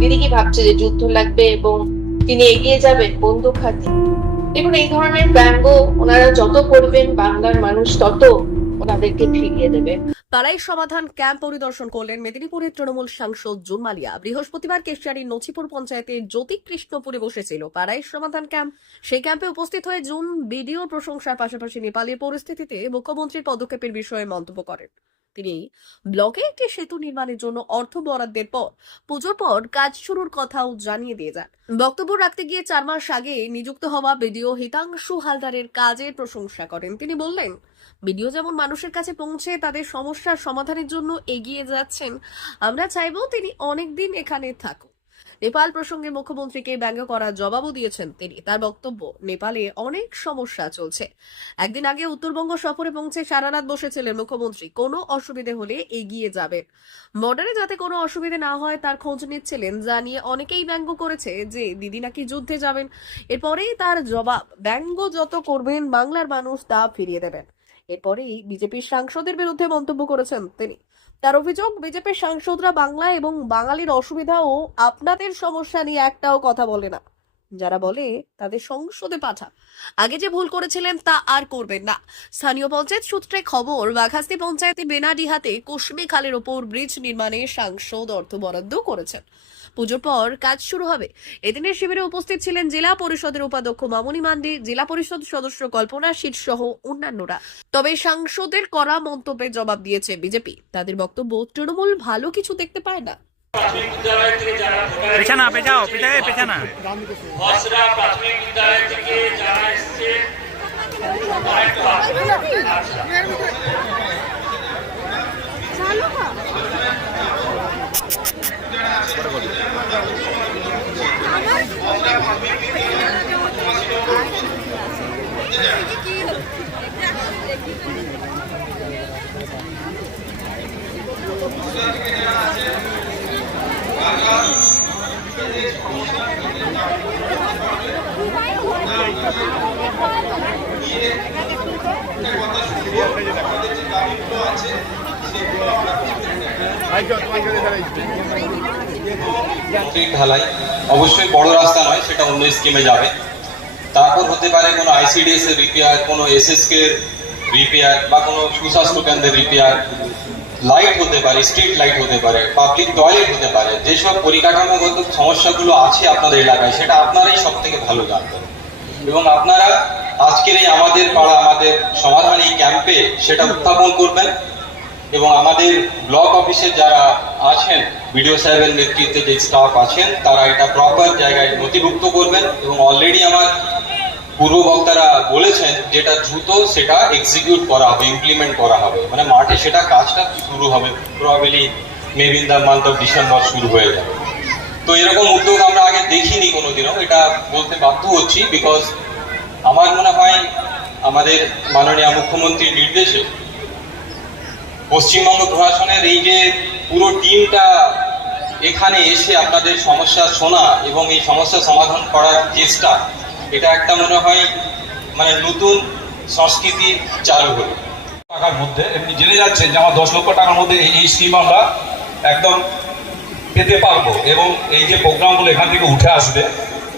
তিনি কি ভাবছে যে যুদ্ধ লাগবে এবং তিনি এগিয়ে যাবেন বন্দুক হাতে? দেখুন, এই ধরনের ব্যঙ্গ ওনারা যত করবেন, বাংলার মানুষ তত তারাই সমাধান ক্যাম্প পরিদর্শন করলেন মেদিনীপুরের তৃণমূল সাংসদ জুন মালিয়া বৃহস্পতিবার কেশিয়ারির নছিপুর পঞ্চায়েতে জ্যোতি কৃষ্ণপুরে বসেছিল। পাড়াই সমাধান ক্যাম্প। সেই ক্যাম্পে উপস্থিত হয়ে জুন বিডিও প্রশংসার পাশাপাশি নেপালের পরিস্থিতিতে মুখ্যমন্ত্রীর পদক্ষেপের বিষয়ে মন্তব্য করেন। তিনি ব্লকে একটি সেতু নির্মাণের জন্য অর্থ বরাদ্দের পর পুজোর পর কাজ শুরুর কথাও জানিয়ে দিয়ে যান। বক্তব্য রাখতে গিয়ে চার মাস আগে নিযুক্ত হওয়া বিডিও হিতাংশু হালদারের কাজের প্রশংসা করেন। তিনি বললেন, বিডিও যেমন মানুষের কাছে পৌঁছে তাদের সমস্যার সমাধানের জন্য এগিয়ে যাচ্ছেন, আমরা চাইব তিনি অনেকদিন এখানে থাকুন নেপাল প্রসঙ্গে মুখ্যমন্ত্রীকে ব্যঙ্গ করার জবাবও দিয়েছেন তিনি। তার বক্তব্য, নেপালে অনেক সমস্যা চলছে। একদিন আগে উত্তরবঙ্গ সফরে পৌঁছে সারা রাত বসেছিলেন মুখ্যমন্ত্রী। কোনো অসুবিধে হলে এগিয়ে যাবেন। বর্ডারে যাতে কোনো অসুবিধে না হয়, তার খোঁজ নিচ্ছিলেন। যা নিয়ে অনেকেই ব্যঙ্গ করেছে যে, দিদি নাকি যুদ্ধে যাবেন। এরপরেই তার জবাব, ব্যঙ্গ যত করবেন বাংলার মানুষ তা ফিরিয়ে দেবেন। এরপরেই বিজেপির সাংসদের বিরুদ্ধে মন্তব্য করেছেন তিনি। তার অভিযোগ, বিজেপির সাংসদরা বাংলা এবং বাঙালির অসুবিধা ও আপনাদের সমস্যা নিয়ে একটাও কথা বলে না। যারা বলে, তাদের সংসদে পাঠা আগে যে ভুল করেছিলেন তা আর করবেন না। স্থানীয় পঞ্চায়েত সূত্রে খবর, বাঘাস্তি পঞ্চায়েতে বেনাডিহাতে কুশমি খালের ওপর ব্রিজ নির্মাণে সাংসদ অর্থ বরাদ্দ করেছেন। পুজোর পর কাজ শুরু হবে। এদিনের শিবিরে উপস্থিত ছিলেন জেলা পরিষদের উপাধ্যক্ষ মামনি মান্ডি জেলা পরিষদ সদস্য কল্পনা শীত সহ অন্যান্যরা। তবে সাংসদের করা মন্তব্যের জবাব দিয়েছে বিজেপি। তাদের বক্তব্য তৃণমূল ভালো কিছু দেখতে পায় না। প্রাথমিক বিদ্যালয় থেকে যারা পেছানা পেছাও পেছায় পেছানা। হসরা প্রাথমিক বিদ্যালয় থেকে যারা এসছে তারা একটু আসুন। আচ্ছা। ঢালাই। অবশ্যই বড় রাস্তা নয়, সেটা অন্য স্কিমে যাবে। তারপর হতে পারে কোনো আইসিডিএস এর রিপেয়ার কোনো এসএসকে এর রিপেয়ার বা কোনো সুস্বাস্থ্য কেন্দ্রের রিপেয়ার লাইট হতে পারে স্ট্রিট লাইট হতে পারে পাবলিক টয়লেট হতে পারে, যেসব পরিকাঠামোগত সমস্যাগুলো আছে আপনাদের এলাকায়, সেটা আপনারাই সব থেকে ভালো জানবেন। এবং আপনারা আজকের এই আমাদের পাড়া, আমাদের সমাধান এই ক্যাম্পে সেটা উত্থাপন করবেন। এবং আমাদের ব্লক অফিসে যারা আছেন, বিডিও সাহেবের নেতৃত্বে যে স্টাফ আছেন, তারা এটা প্রপার জায়গায় নথিভুক্ত করবেন এবং অলরেডি আমার পূর্ব বক্তারা বলেছেন যেটা দ্রুত সেটা এক্সিকিউট করা হবে ইমপ্লিমেন্ট করা হবে। মানে মাঠে সেটা কাজটা শুরু হবে। Probably maybe in the month of December শুরু হয়ে যাবে। তো এরকম উদ্যোগ আমরা আগে দেখিনি কোনোদিনও। এটা বলতে বাধ্য হচ্ছি বিকজ আমার মনে হয় আমাদের মাননীয় মুখ্যমন্ত্রীর নির্দেশে পশ্চিমবঙ্গ প্রশাসনের এই যে পুরো টিমটা এখানে এসে আপনাদের সমস্যা শোনা এবং এই সমস্যা সমাধান করার চেষ্টা, এটা একটা মনে হয় মানে নতুন সংস্কৃতি চালু হলো। টাকার মধ্যে, এমনি জেনে যাচ্ছেন যে আমার দশ লক্ষ টাকার মধ্যে এই- স্কিম আমরা একদম পেতে পারব এবং এই যে প্রোগ্রামগুলো এখান থেকে উঠে আসবে,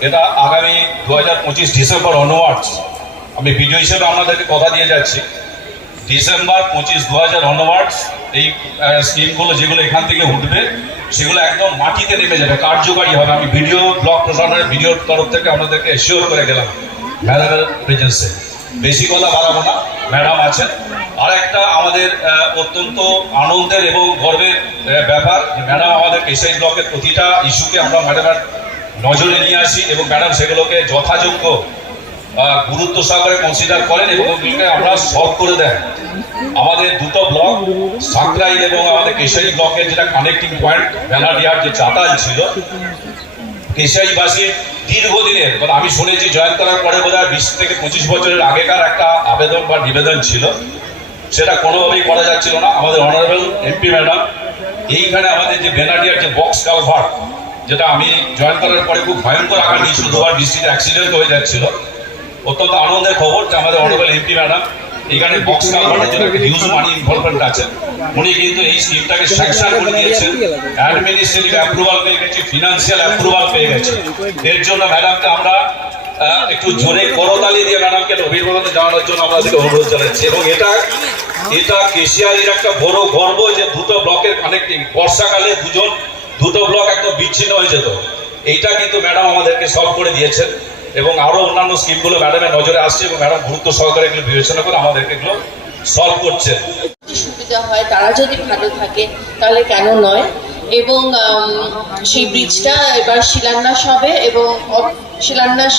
এটা আগামী দু হাজার পঁচিশ ডিসেম্বর অনওয়ার্ডস আমি বিজয় হিসেবে আপনাদেরকে কথা দিয়ে যাচ্ছি। ডিসেম্বর পঁচিশ দু হাজার অনওয়ার্ডস, এই স্কিমগুলো যেগুলো এখান থেকে উঠবে, সেগুলো একদম মাটিতে নেমে যাবে, কার্যকারী হবে। আমি ভিডিও ব্লক প্রশাসনের ভিডিওর তরফ থেকে আপনাদেরকে এসিওর করে গেলাম ম্যাডামের প্রেজেন্সে বেশি কথা বাড়াবো না ম্যাডাম আছেন। আর একটা আমাদের অত্যন্ত আনন্দের এবং গর্বের ব্যাপার ম্যাডাম আমাদের কেশাই ব্লকের প্রতিটা ইস্যুকে আমরা ম্যাডামের নজরে নিয়ে আসি এবং ম্যাডাম সেগুলোকে যথাযোগ্য গুরুত্ব সহকারে কনসিডার করেন এবং ওগুলোকে আমরা সলভ করে দেন। আমাদের দুটো ব্লক সাঁকরাইল এবং আমাদের কেশারি ব্লকের যেটা কানেক্টিং পয়েন্ট ভ্যানাডিয়ার যে চাতাল ছিল কেশাইবাসীর দীর্ঘদিনের মানে আমি শুনেছি জয়েন করার পরে বোধ হয় বিশ থেকে পঁচিশ বছরের আগেকার একটা আবেদন বা নিবেদন ছিল। সেটা কোনোভাবেই করা যাচ্ছিল না। আমাদের অনারেবল এমপি ম্যাডাম এইখানে আমাদের যে বেনাডিয়ার যে বক্স কালভার্ট যেটা আমি জয়েন করার পরে খুব ভয়ঙ্কর আকার নিয়েছিল, দুবার বৃষ্টিতে অ্যাক্সিডেন্ট হয়ে যাচ্ছিল। অত্যন্ত আনন্দের খবর যে আমাদের অনারেবল এমপি ম্যাডাম, এখানে বক্স কালভার্টের জন্য একটা হিউজ মানি ইনভলভমেন্ট আছে উনি কিন্তু এই স্কিমটাকে স্যাংশন করে দিয়েছেন। অ্যাডমিনিস্ট্রেটিভ অ্যাপ্রুভাল পেয়ে গেছে ফিনান্সিয়াল অ্যাপ্রুভাল পেয়ে গেছে। এর জন্য ম্যাডামকে আমরা একটু জোরে করতালি দিয়ে ম্যাডামকে অভিভাবকদের জানানোর জন্য আপনাদেরকে অনুরোধ জানাচ্ছি। এবং এটা এটা কেশিয়ারির একটা বড় গর্ব যে দুটো ব্লকের কানেক্টিং বর্ষাকালে দুজন, দুটো ব্লক একদম বিচ্ছিন্ন হয়ে যেত। এইটা কিন্তু ম্যাডাম আমাদেরকে সলভ করে দিয়েছেন। এবং আরও অন্যান্য স্কিমগুলো ম্যাডামের নজরে আসছে এবং ম্যাডাম গুরুত্ব সহকারে এগুলো বিবেচনা করে আমাদেরকে এগুলো সলভ করছেন যদি সুবিধা হয়, তারা যদি ভালো থাকে, তাহলে কেন নয়? এবং সেই ব্রিজটা এবার শিলান্যাস হবে এবং শিলান্যাস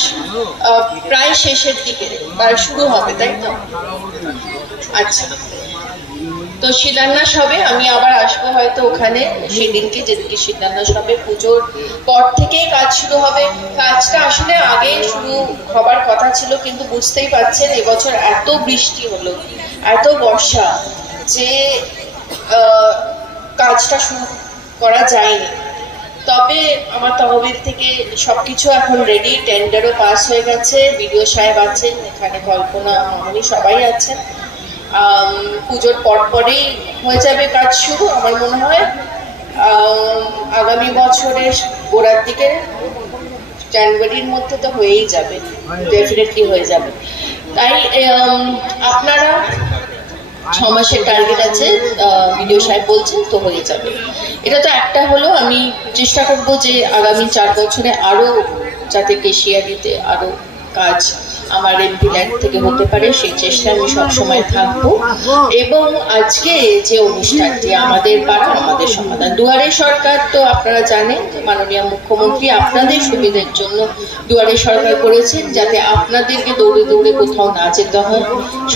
প্রায় শেষের দিকে শুরু হবে, তাই তো? আচ্ছা। তো শিলান্যাস হবে, আমি আবার আসব হয়তো ওখানে। সেদিনকে যেদিনকে শিলান্যাস হবে, পুজোর পর থেকেই কাজ শুরু হবে। কাজটা আসলে আগে শুরু হবার কথা ছিল, কিন্তু বুঝতেই পারছেন এবছর এত বৃষ্টি হলো, এত বর্ষা যে কাজটা শুরু করা যায়নি। তবে আমার তহবিল থেকে সবকিছু এখন রেডি টেন্ডারও পাস হয়ে গেছে, বিডিও সাহেব আছেন, এখানে কল্পনা, মামনি সবাই আছেন। পুজোর পর পরেই হয়ে যাবে কাজ শুরু, আমার মনে হয়। আগামী বছরের গোড়ার দিকে জানুয়ারির মধ্যে তো হয়েই যাবে ডেফিনেটলি হয়ে যাবে। তাই আপনারা ছ মাসের টার্গেট আছে ভিডিও সাহেব বলছেন, তো হয়ে যাবে। এটা তো একটা হলো, আমি চেষ্টা করব যে আগামী চার বছরে আরও যাতে কেশিয়ারিতে আরও কাজ আমার এমপি ল্যান্ড থেকে হতে পারে, সেই চেষ্টায় আমি সবসময় থাকব। এবং আজকে যে অনুষ্ঠানটি আমাদের পাড়া, আমাদের সমাধান। দুয়ারে সরকার তো আপনারা জানেন, মাননীয় মুখ্যমন্ত্রী আপনাদের সুবিধের জন্য দুয়ারে সরকার করেছেন, যাতে আপনাদেরকে দৌড়ে দৌড়ে কোথাও না যেতে হয়।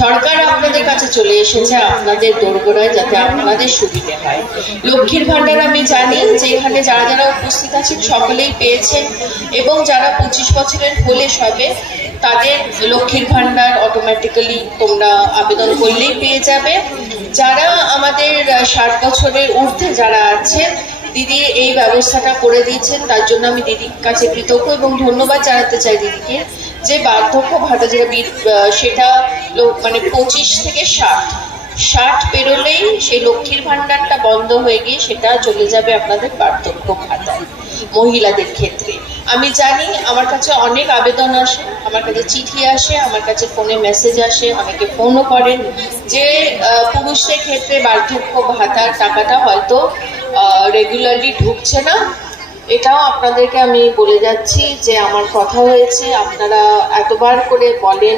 সরকার আপনাদের কাছে চলে এসেছে, আপনাদের দোরগোড়ায় যাতে আপনাদের সুবিধে হয়। লক্ষ্মীর ভান্ডার আমি জানি যে এখানে যারা যারা উপস্থিত আছেন, সকলেই পেয়েছেন। এবং যারা পঁচিশ বছরের হলে সবে তাদের লক্ষ্মীর ভান্ডার অটোমেটিক্যালি তোমরা আবেদন করলেই পেয়ে যাবে। যারা আমাদের ষাট বছরের ঊর্ধ্বে যারা আছেন দিদি এই ব্যবস্থাটা করে দিয়েছেন, তার জন্য আমি দিদির কাছে কৃতজ্ঞ এবং ধন্যবাদ জানাতে চাই দিদিকে যে বার্ধক্য ভাতা যেটা সেটা মানে পঁচিশ থেকে ষাট। ষাট পেরোলেই সেই লক্ষ্মীর ভান্ডারটা বন্ধ হয়ে গিয়ে সেটা চলে যাবে আপনাদের বার্ধক্য ভাতায় মহিলাদের ক্ষেত্রে। আমি জানি আমার কাছে অনেক আবেদন আসে আমার কাছে চিঠি আসে, আমার কাছে ফোনে মেসেজ আসে, অনেকে ফোনও করেন। যে পুরুষের ক্ষেত্রে বার্ধক্য ভাতার টাকাটা হয়তো রেগুলারলি ঢুকছে না। এটাও আপনাদেরকে আমি বলে যাচ্ছি যে, আমার কথা হয়েছে, আপনারা এতবার করে বলেন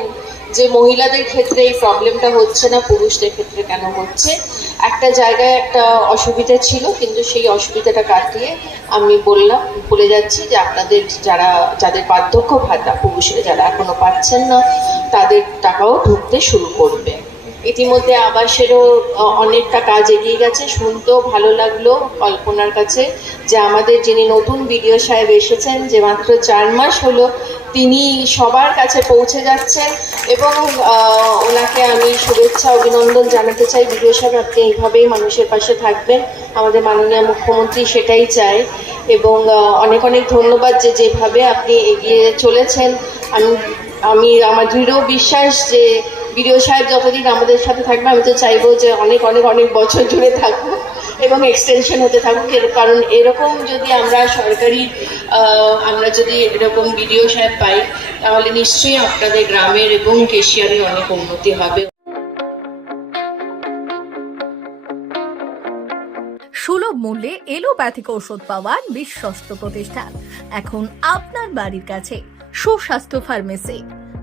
যে মহিলাদের ক্ষেত্রে এই প্রবলেমটা হচ্ছে না, পুরুষদের ক্ষেত্রে কেন হচ্ছে? একটা জায়গায় একটা অসুবিধা ছিল, কিন্তু সেই অসুবিধাটা কাটিয়ে আমি বললাম, বলে যাচ্ছি যে আপনাদের যারা, যাদের বার্ধক্য ভাতা, পুরুষরা যারা এখনও পাচ্ছেন না, তাদের টাকাও ঢুকতে শুরু করবে। ইতিমধ্যে আবাসেরও অনেকটা কাজ এগিয়ে গেছে। শুনতেও ভালো লাগল কল্পনার কাছে যে আমাদের যিনি নতুন বিডিও সাহেব এসেছেন, যে মাত্র চার মাস হলো তিনি সবার কাছে পৌঁছে যাচ্ছেন এবং ওনাকে আমি শুভেচ্ছা, অভিনন্দন জানাতে চাই। বিডিও সাহেব, আপনি এইভাবেই মানুষের পাশে থাকবেন। আমাদের মাননীয় মুখ্যমন্ত্রী সেটাই চায় এবং অনেক অনেক ধন্যবাদ যে যেভাবে আপনি এগিয়ে চলেছেন। আমি আমি আমার দৃঢ় বিশ্বাস যে বিডিও সাহেব যতদিন আমাদের সাথে থাকবে, আমি তো চাইব যে অনেক অনেক অনেক বছর জুড়ে থাকব এবং এক্সটেনশন হতে থাকুক। কারণ এরকম যদি আমরা সরকারি আমরা যদি এরকম বিডিও সাহেব পাই, তাহলে নিশ্চয়ই আপনাদের গ্রামের এবং কেশিয়ারের অনেক উন্নতি হবে। সুলভ মূল্যে এলোপ্যাথিক ঔষধ পাওয়ার বিশ্বস্ত প্রতিষ্ঠান। এখন আপনার বাড়ির কাছে সুস্বাস্থ্য ফার্মেসি।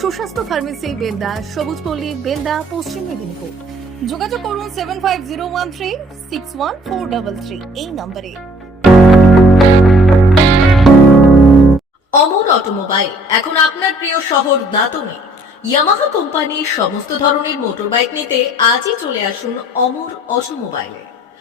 সুস্বাস্থ্য ফার্মেসি, বেলদা, সবুজপল্লী, বেলদা, পশ্চিম মেদিনীপুর। যোগাযোগ করুন seven five zero one three six one four double three এই নম্বরে। অমর অটোমোবাইল, এখন আপনার প্রিয় শহর দাঁতনে। ইয়ামাহা কোম্পানির সমস্ত ধরনের মোটর বাইক নিতে আজই চলে আসুন অমর অটোমোবাইলে।